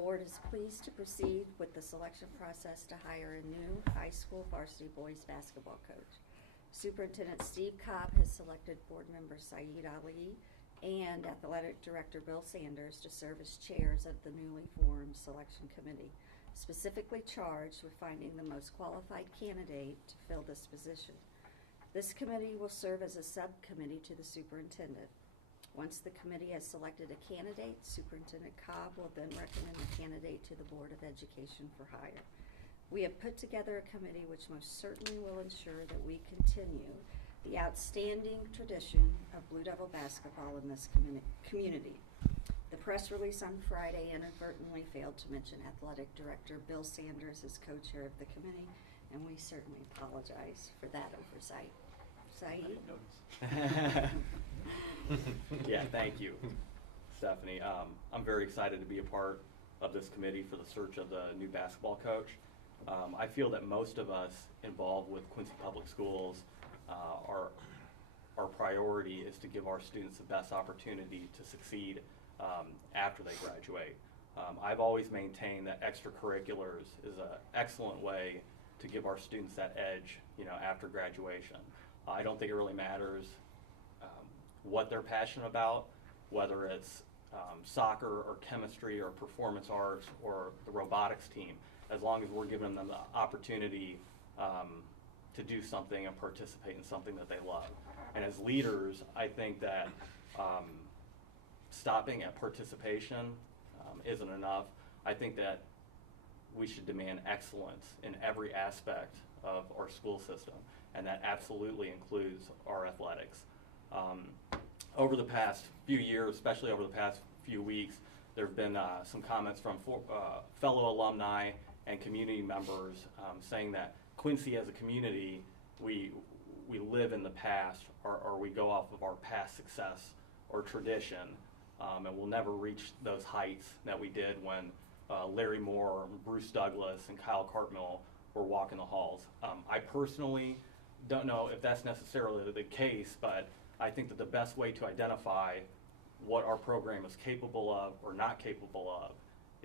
board is pleased to proceed with the selection process to hire a new high school varsity boys basketball coach. Superintendent Steve Cobb has selected board member Saeed Ali and athletic director Bill Sanders to serve as chairs of the newly formed selection committee, specifically charged with finding the most qualified candidate to fill this position. This committee will serve as a subcommittee to the superintendent. Once the committee has selected a candidate, Superintendent Cobb will then recommend the candidate to the Board of Education for hire. We have put together a committee which most certainly will ensure that we continue the outstanding tradition of Blue Devil basketball in this community. The press release on Friday inadvertently failed to mention Athletic Director Bill Sanders as co-chair of the committee, and we certainly apologize for that oversight. Saeed? Yeah, thank you, Stephanie. I'm very excited to be a part of this committee for the search of the new basketball coach. I feel that most of us involved with Quincy Public Schools, our priority is to give our students the best opportunity to succeed after they graduate. I've always maintained that extracurriculars is an excellent way to give our students that edge, after graduation. I don't think it really matters what they're passionate about, whether it's soccer or chemistry or performance arts or the robotics team, as long as we're giving them the opportunity to do something and participate in something that they love. And as leaders, I think that stopping at participation isn't enough. I think that we should demand excellence in every aspect of our school system, and that absolutely includes our athletics. Over the past few years, especially over the past few weeks, there have been some comments from fellow alumni and community members saying that Quincy as a community, we live in the past, or we go off of our past success or tradition, and we'll never reach those heights that we did when Larry Moore, Bruce Douglas, and Kyle Cartmill were walking the halls. I personally don't know if that's necessarily the case, but I think that the best way to identify what our program is capable of or not capable of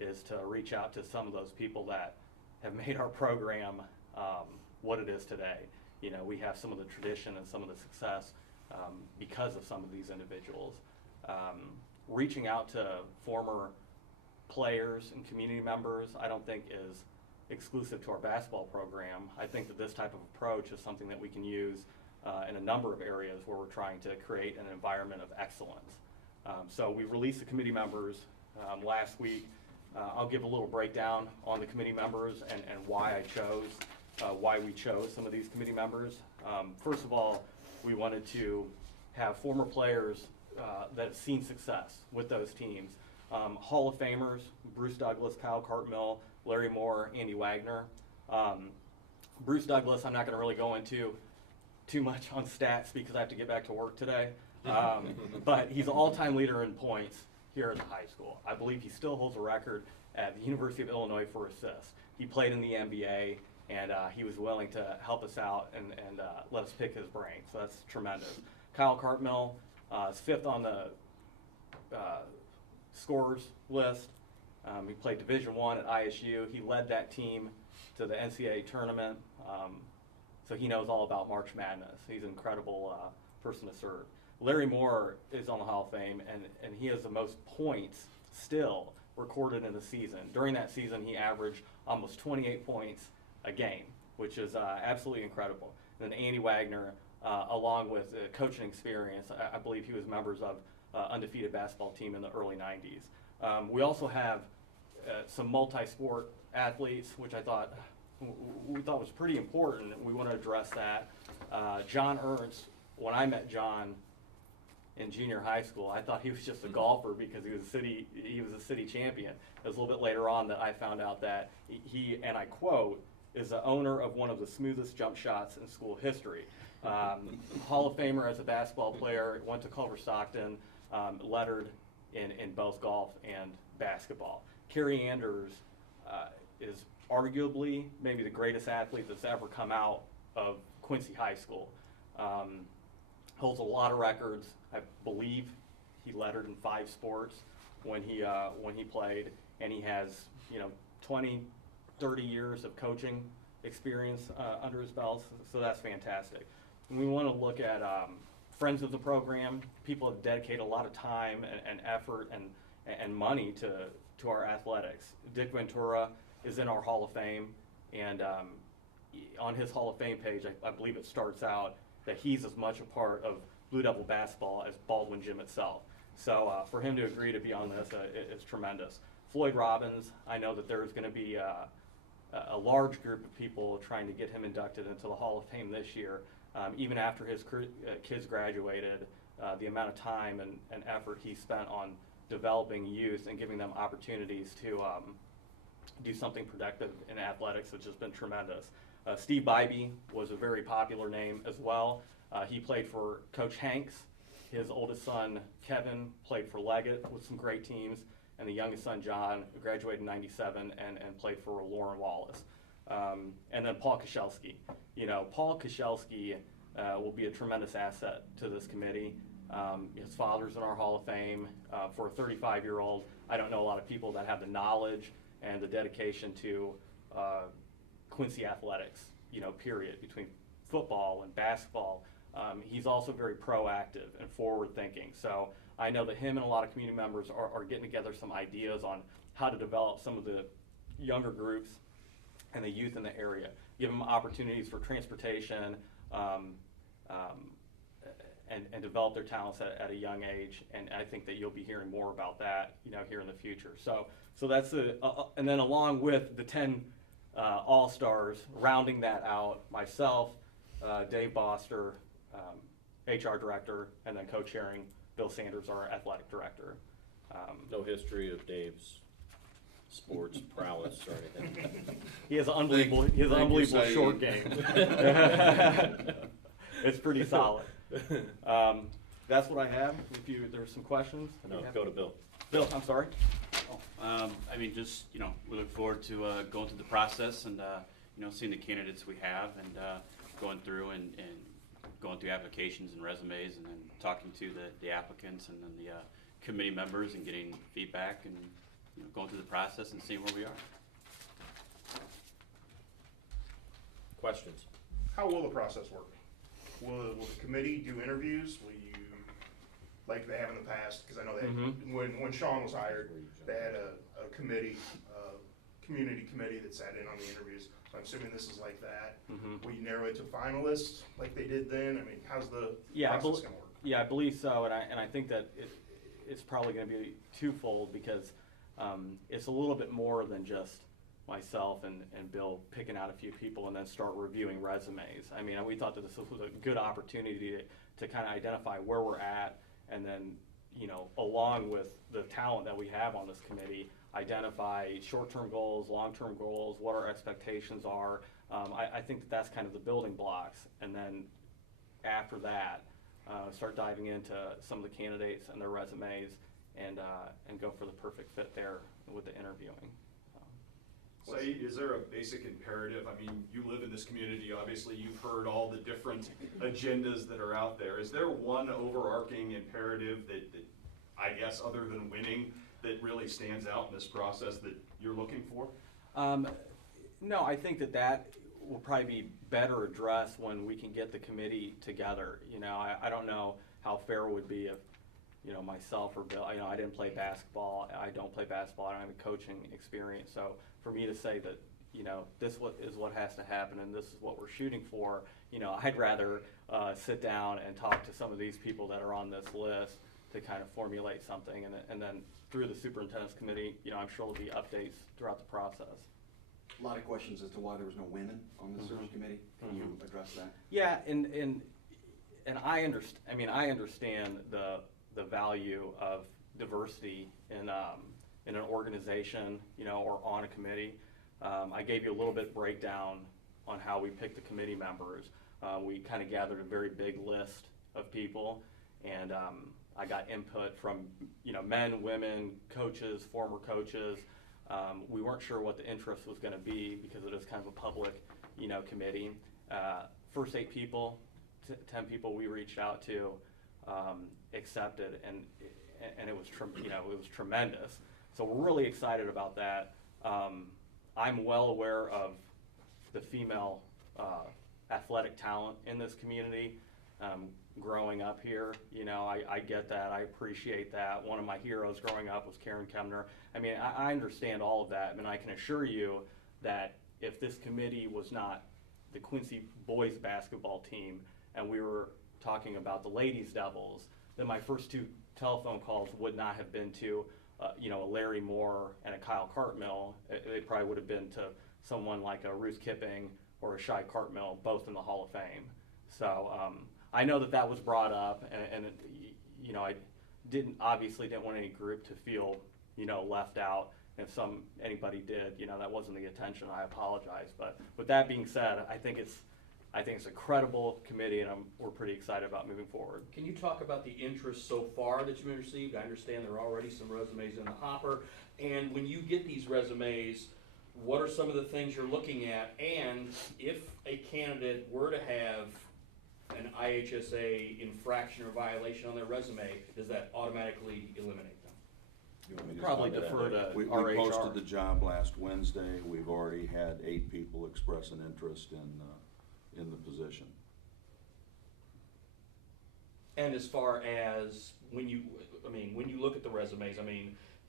is to reach out to some of those people that have made our program what it is today. We have some of the tradition and some of the success because of some of these individuals. Reaching out to former players and community members, I don't think is exclusive to our basketball program. I think that this type of approach is something that we can use in a number of areas where we're trying to create an environment of excellence. So we released the committee members last week. I'll give a little breakdown on the committee members and why we chose some of these committee members. First of all, we wanted to have former players that have seen success with those teams. Hall of Famers, Bruce Douglas, Kyle Cartmill, Larry Moore, Andy Wagner. Bruce Douglas, I'm not going to really go into too much on stats because I have to get back to work today. But he's an all-time leader in points here at the high school. I believe he still holds a record at the University of Illinois for assists. He played in the NBA, and he was willing to help us out and let us pick his brain, so that's tremendous. Kyle Cartmill is fifth on the scorers list. He played Division I at ISU. He led that team to the NCAA tournament, so he knows all about March Madness. He's an incredible person to serve. Larry Moore is on the Hall of Fame, and he has the most points still recorded in a season. During that season, he averaged almost 28 points a game, which is absolutely incredible. And then Andy Wagner, along with coaching experience, I believe he was members of undefeated basketball team in the early 90s. We also have some multi-sport athletes, which we thought was pretty important. We want to address that. John Ernst, when I met John in junior high school, I thought he was just a golfer because he was a city champion. It was a little bit later on that I found out that he, and I quote, is the owner of one of the smoothest jump shots in school history. Hall of Famer as a basketball player, went to Culver Stockton, lettered in both golf and basketball. Kerry Anders is arguably maybe the greatest athlete that's ever come out of Quincy High School. Holds a lot of records. I believe he lettered in 5 sports when he played. and he has, 20, 30 years of coaching experience under his belt, so that's fantastic. And we want to look at friends of the program, people have dedicated a lot of time and effort and money to our athletics. Dick Ventura is in our Hall of Fame, and on his Hall of Fame page, I believe it starts out that he's as much a part of Blue Devil basketball as Baldwin Gym itself. So for him to agree to be on this, it's tremendous. Floyd Robbins, I know that there's going to be a large group of people trying to get him inducted into the Hall of Fame this year. Even after his kids graduated, the amount of time and effort he spent on developing youth and giving them opportunities to do something productive in athletics has just been tremendous. Steve Bybee was a very popular name as well. He played for Coach Hanks. His oldest son, Kevin, played for Leggett with some great teams, and the youngest son, John, graduated in '97 and played for Lauren Wallace. And then Paul Koszelski. Paul Koszelski will be a tremendous asset to this committee. His father's in our Hall of Fame. For a 35-year-old, I don't know a lot of people that have the knowledge and the dedication to Quincy athletics, period, between football and basketball. He's also very proactive and forward-thinking. So I know that him and a lot of community members are getting together some ideas on how to develop some of the younger groups and the youth in the area, give them opportunities for transportation, and develop their talents at a young age. And I think that you'll be hearing more about that, here in the future. So that's and then along with the 10 All-Stars, rounding that out, myself, Dave Boster, HR director, and then co-chairing Bill Sanders, our athletic director. No history of Dave's sports prowess or anything. He has an unbelievable short game. It's pretty solid. That's what I have. If there's some questions. No, go to Bill. Bill, I'm sorry. We look forward to going through the process and, seeing the candidates we have and going through and going through applications and resumes and then talking to the applicants and then the committee members and getting feedback and going through the process and seeing where we are. Questions? How will the process work? Will the committee do interviews? Will you, like they have in the past, because I know they, when Sean was hired, they had a committee, community committee that sat in on the interviews. So I'm assuming this is like that. Will you narrow it to finalists like they did then? I mean, how's the process going to work? Yeah, I believe so, and I think that it's probably going to be twofold because it's a little bit more than just myself and Bill picking out a few people and then start reviewing resumes. I mean, we thought that this was a good opportunity to kind of identify where we're at and then, along with the talent that we have on this committee, identify short-term goals, long-term goals, what our expectations are. I think that's kind of the building blocks. And then after that, start diving into some of the candidates and their resumes and go for the perfect fit there with the interviewing. Saeed, is there a basic imperative? I mean, you live in this community, obviously you've heard all the different agendas that are out there. Is there one overarching imperative that I guess, other than winning, that really stands out in this process that you're looking for? No, I think that will probably be better addressed when we can get the committee together. I don't know how fair it would be if, myself or Bill, I didn't play basketball, I don't play basketball, I don't have a coaching experience. So for me to say that, this is what has to happen and this is what we're shooting for, I'd rather sit down and talk to some of these people that are on this list to kind of formulate something. And then through the superintendent's committee, I'm sure there'll be updates throughout the process. A lot of questions as to why there was no women on the search committee. Can you address that? Yeah, and I understand the value of diversity in an organization, or on a committee. I gave you a little bit breakdown on how we picked the committee members. We kind of gathered a very big list of people, and I got input from men, women, coaches, former coaches. We weren't sure what the interest was going to be because it is kind of a public, committee. First 8 people, 10 people we reached out to accepted, and it was it was tremendous. So we're really excited about that. I'm well aware of the female athletic talent in this community. Growing up here, you know, I get that. I appreciate that. One of my heroes growing up was Karen Kemner. I mean, I understand all of that, and I can assure you that if this committee was not the Quincy boys basketball team and we were talking about the ladies Devils, then my first 2 telephone calls would not have been to you know, a Larry Moore and a Kyle Cartmill. They probably would have been to someone like a Ruth Kipping or a Shai Cartmill, both in the Hall of Fame. So I know that that was brought up, and you know, I obviously didn't want any group to feel, you know, left out. If anybody did, you know, that wasn't the intention. I apologize. But with that being said, I think it's a credible committee, and we're pretty excited about moving forward. Can you talk about the interest so far that you've received? I understand there are already some resumes in the hopper. And when you get these resumes, what are some of the things you're looking at? And if a candidate were to have an IHSA infraction or violation on their resume, does that automatically eliminate them? You want me to Probably respond to that, defer Dave? to We our HR. posted the job last Wednesday. We've already had 8 people express an interest in the position. And as far as when you look at the resumes,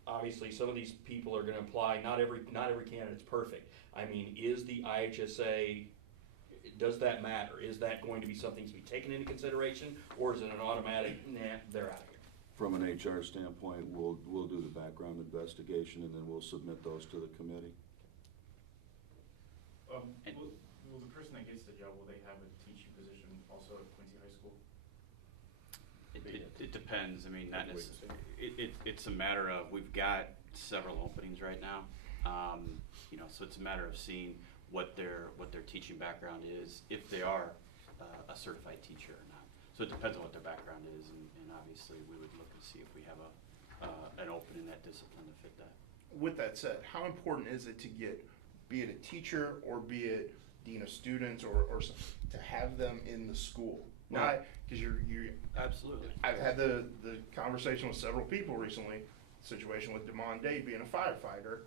obviously some of these people are gonna apply, not every candidate's perfect. Is the IHSA, does that matter? Is that going to be something to be taken into consideration, or is it an automatic, nah, they're out of here? From an HR standpoint, we'll do the background investigation and then we'll submit those to the committee. Will the person that gets the job, will they have a teaching position also at Quincy High School? It depends. I mean, not necessarily. It's a matter of, we've got several openings right now. You know, so it's a matter of seeing what their teaching background is, if they are a certified teacher or not. So it depends on what their background is, and obviously we would look and see if we have an opening in that discipline to fit that. With that said, how important is it to get, be it a teacher or be it dean of students or to have them in the school? Not, because you're Absolutely. I've had the conversation with several people recently, situation with Damon Day being a firefighter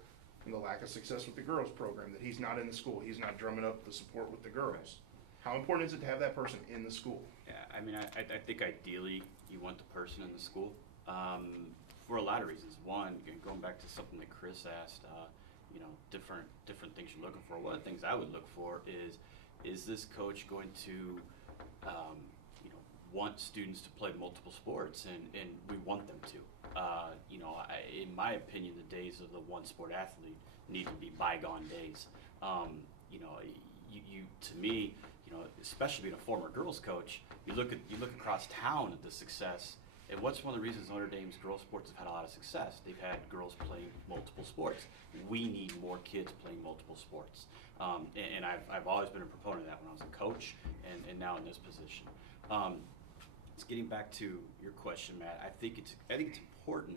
and the lack of success with the girls program, that he's not in the school, he's not drumming up the support with the girls. How important is it to have that person in the school? Yeah, I mean, I think ideally you want the person in the school for a lot of reasons. One, going back to something that Chris asked, you know, different things you're looking for. One of the things I would look for is this coach going to, you know, want students to play multiple sports, and we want them to. You know, in my opinion, the days of the one sport athlete need to be bygone days. You know, you to me, you know, especially being a former girls coach, you look across town at the success. And what's one of the reasons Notre Dame's girls sports have had a lot of success? They've had girls playing multiple sports. We need more kids playing multiple sports. And I've always been a proponent of that when I was a coach and now in this position. It's getting back to your question, Matt. I think it's important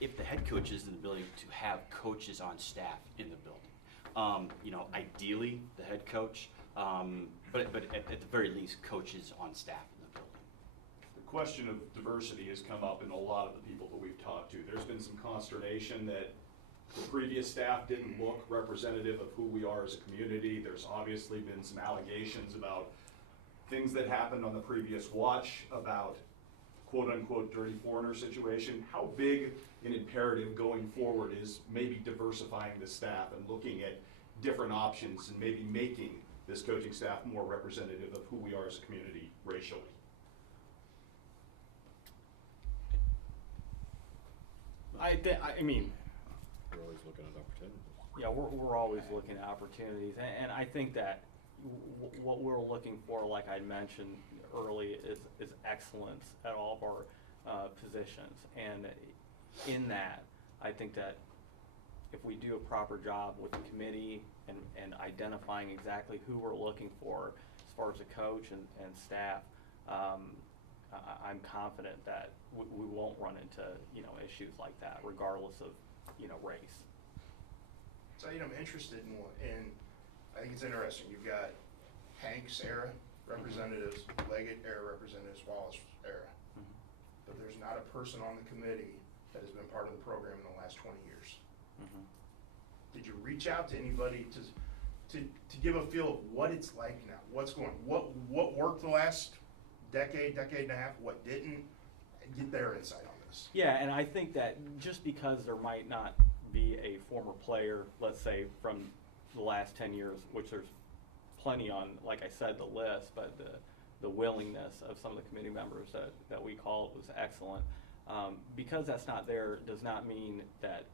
if the head coach is in the ability to have coaches on staff in the building. You know, ideally the head coach, but at the very least, coaches on staff in the building. The question of diversity has come up in a lot of the people that we've talked to. There's been some consternation that the previous staff didn't look representative of who we are as a community. There's obviously been some allegations about things that happened on the previous watch about quote-unquote dirty foreigner situation. How big an imperative going forward is maybe diversifying the staff and looking at different options and maybe making this coaching staff more representative of who we are as a community racially? I mean, We're always looking at opportunities. yeah, we're always looking at opportunities, and I think that what we're looking for, like I mentioned early, is excellence at all of our positions. And in that, I think that if we do a proper job with the committee and identifying exactly who we're looking for as far as a coach and staff, I'm confident that we won't run into, you know, issues like that, regardless of, you know, race. So, you know, I'm interested in I think it's interesting. You've got Hanks era representatives, Leggett era representatives, Wallace era. But there's not a person on the committee that has been part of the program in the last 20 years. Mhm. Did you reach out to anybody to give a feel of what it's like now? What's going, what worked the last decade and a half, what didn't? Get their insight on this. Yeah, and I think that just because there might not be a former player, let's say from the last 10 years, which there's plenty on, like I said, the list, but the willingness of some of the committee members that we called was excellent. Because that's not there does not mean that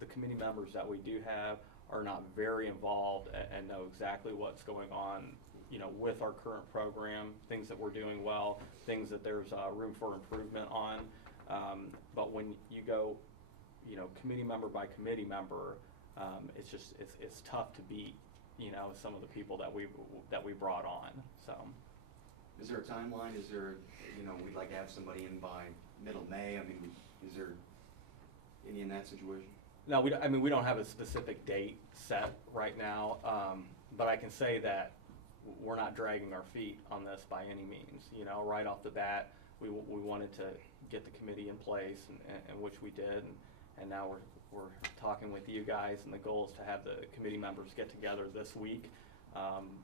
the committee members that we do have are not very involved and know exactly what's going on, you know, with our current program, things that we're doing well, things that there's room for improvement on. But when you go, you know, committee member by committee member, it's just it's tough to beat, you know, some of the people that we brought on. So. Is there a timeline? Is there, you know, we'd like to have somebody in by middle May? I mean, is there any in that situation? No, we don't have a specific date set right now, but I can say that we're not dragging our feet on this by any means. You know, right off the bat, we wanted to get the committee in place, and which we did, and now we're talking with you guys, and the goal is to have the committee members get together this week,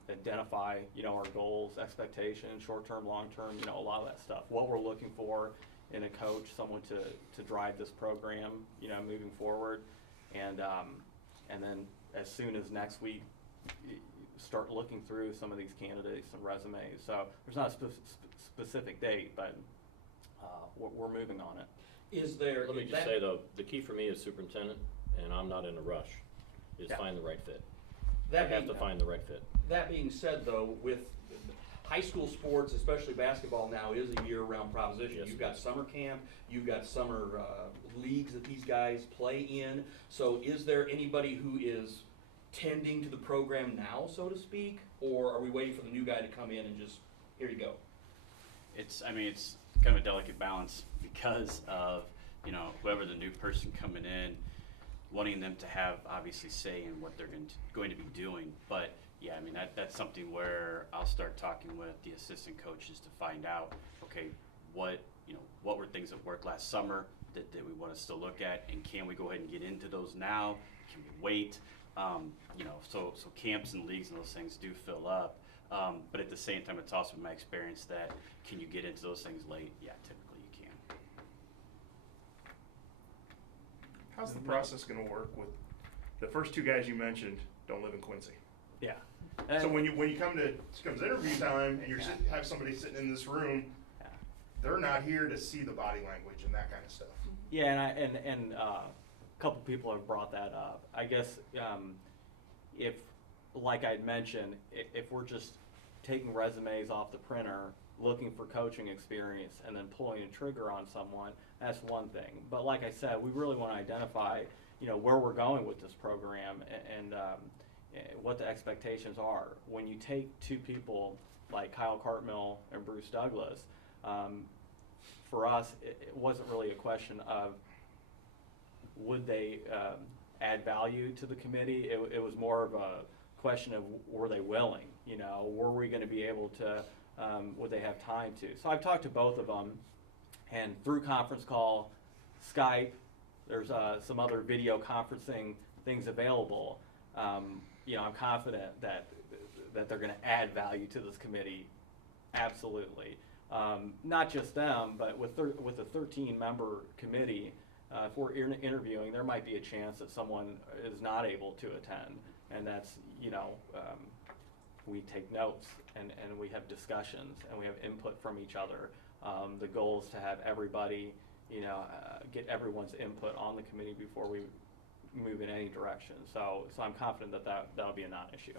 identify, you know, our goals, expectations, short-term, long-term, you know, a lot of that stuff. What we're looking for in a coach, someone to drive this program, you know, moving forward, and then as soon as next week, start looking through some of these candidates and resumes. So there's not a specific date, but we're moving on it. Is there? Let me just say though, the key for me as superintendent, and I'm not in a rush, is find the right fit. That You have to find the right fit. That being said, though, with high school sports, especially basketball now, is a year-round proposition. Yes. You've got summer camp, you've got summer leagues that these guys play in. So is there anybody who is tending to the program now, so to speak, or are we waiting for the new guy to come in and just, here you go? It's kind of a delicate balance because of, you know, whoever the new person coming in, wanting them to have obviously say in what they're going to be doing. But yeah, I mean, that's something where I'll start talking with the assistant coaches to find out, okay, what were things that worked last summer that we want to still look at, and can we go ahead and get into those now? Can we wait? You know, so camps and leagues and those things do fill up. But at the same time, it's also been my experience that can you get into those things late? Yeah, typically you can. How's the process going to work with the first two guys you mentioned don't live in Quincy? Yeah. So when you comes interview time and you're have somebody sitting in this room, they're not here to see the body language and that kind of stuff. Yeah, and a couple people have brought that up. I guess if, like I'd mentioned, if we're just taking resumes off the printer, looking for coaching experience, and then pulling a trigger on someone, that's one thing. But like I said, we really want to identify, you know, where we're going with this program and what the expectations are. When you take two people like Kyle Cartmill and Bruce Douglas, for us, it wasn't really a question of would they add value to the committee. It was more of a question of were they willing, you know, were we going to be able to, would they have time to. So I've talked to both of them, and through conference call, Skype, there's some other video conferencing things available. You know, I'm confident that they're going to add value to this committee, absolutely. Not just them, but with a 13-member committee, if we're interviewing, there might be a chance that someone is not able to attend, and that's, you know, we take notes and we have discussions and we have input from each other. The goal is to have everybody, you know, get everyone's input on the committee before we move in any direction. So I'm confident that that'll be a non-issue.